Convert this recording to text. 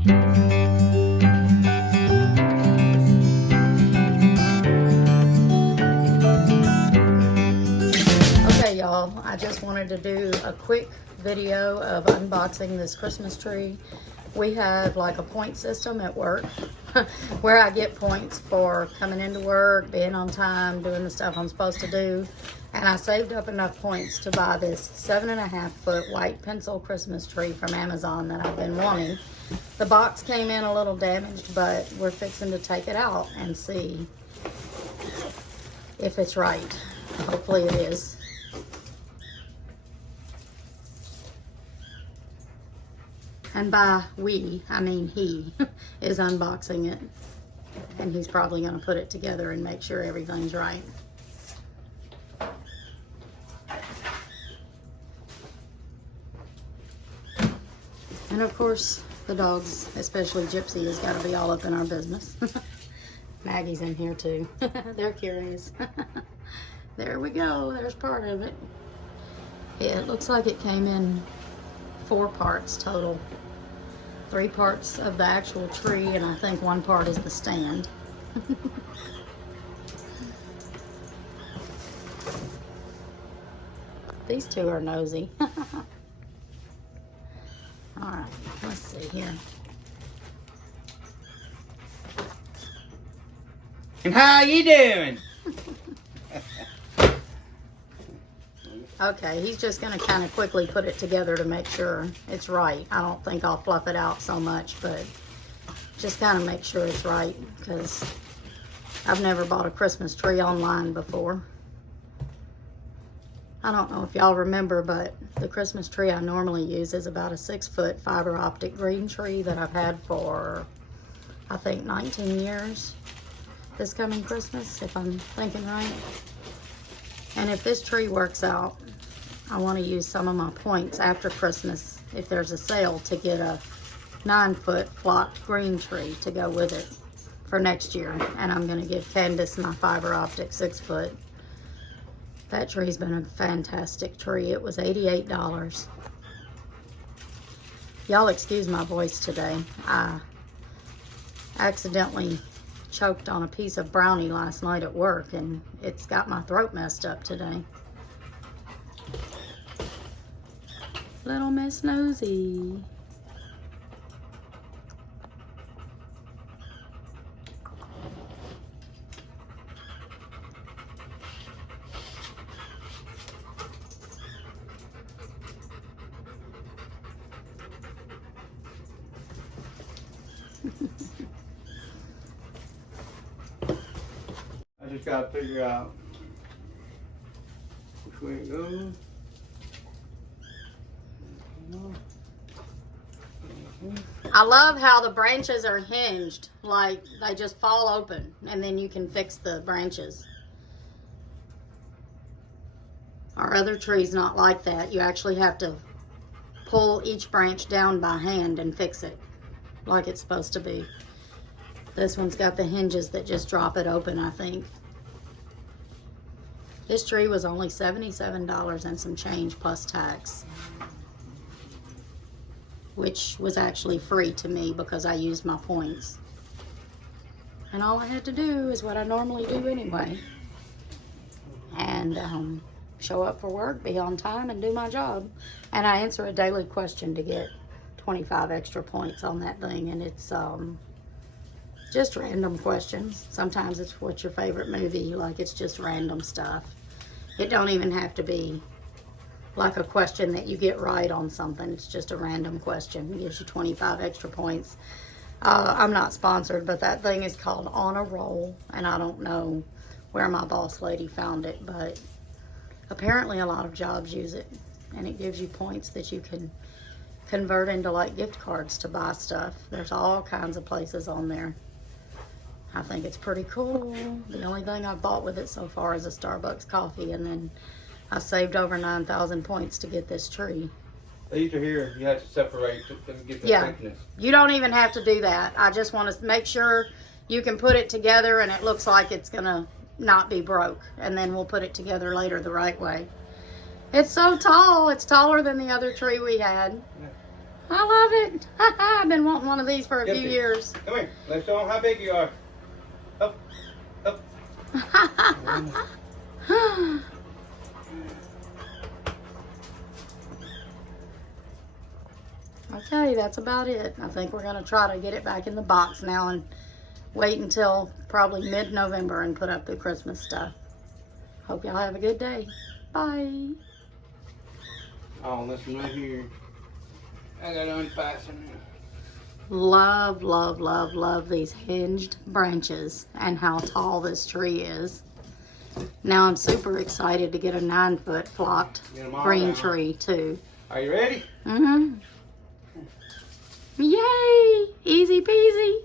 Okay, y'all, I just wanted to do a quick video of unboxing this Christmas tree. We have like a point system at work where I get points for coming into work, being on time, doing the stuff I'm supposed to do. And I saved up enough points to buy this 7.5-foot white pencil Christmas tree from Amazon that I've been wanting. The box came in a little damaged, but we're fixing to take it out and see if it's right. Hopefully it is. And by we, I mean he is unboxing it. And he's probably going to put it together and make sure everything's right. And of course, the dogs, especially Gypsy, has got to be all up in our business. Maggie's in here too. They're curious. There we go. There's part of it. Yeah, it looks like it came in 4 parts total. 3 parts of the actual tree, and I think 1 part is the stand. These 2 are nosy. Alright, let's see here. And how you doing? Okay, he's just going to kind of quickly put it together to make sure it's right. I don't think I'll fluff it out so much, but just kind of make sure it's right, because I've never bought a Christmas tree online before. I don't know if y'all remember, but the Christmas tree I normally use is about a 6-foot fiber optic green tree that I've had for, I think, 19 years this coming Christmas, if I'm thinking right. And if this tree works out, I want to use some of my points after Christmas, if there's a sale, to get a 9-foot flocked green tree to go with it for next year. And I'm going to give Candace my fiber optic 6-foot. That tree's been a fantastic tree. It was $88. Y'all excuse my voice today. I accidentally choked on a piece of brownie last night at work, and it's got my throat messed up today. Little Miss Nosy. I just gotta figure out which way it goes. I love how the branches are hinged, like they just fall open, and then you can fix the branches. Our other tree's not like that. You actually have to pull each branch down by hand and fix it like it's supposed to be. This one's got the hinges that just drop it open, I think. This tree was only $77 and some change plus tax, which was actually free to me because I used my points. And all I had to do is what I normally do anyway. And show up for work, be on time, and do my job. And I answer a daily question to get 25 extra points on that thing. And it's just random questions. Sometimes it's what's your favorite movie, like it's just random stuff. It don't even have to be like a question that you get right on something. It's just a random question. It gives you 25 extra points. I'm not sponsored, but that thing is called On a Roll, and I don't know where my boss lady found it, but apparently a lot of jobs use it, and it gives you points that you can convert into like gift cards to buy stuff. There's all kinds of places on there. I think it's pretty cool. The only thing I've bought with it so far is a Starbucks coffee, and then I saved over 9,000 points to get this tree. These are here. You have to separate to get the thickness. You don't even have to do that. I just want to make sure you can put it together and it looks like it's gonna not be broke, and then we'll put it together later the right way. It's so tall. It's taller than the other tree we had. Yeah. I love it. I've been wanting one of these for a Get few it. years. Come here. Let's show them how big you are. Up, up. Okay, that's about it. I think we're going to try to get it back in the box now and wait until probably mid-November and put up the Christmas stuff. Hope y'all have a good day. Bye. Oh, listen right here. I gotta unfasten it. Love, love, love, love these hinged branches and how tall this tree is. Now I'm super excited to get a 9-foot flocked Get 'em all green down. tree too. Are you ready? Mm-hmm. Yay! Easy peasy.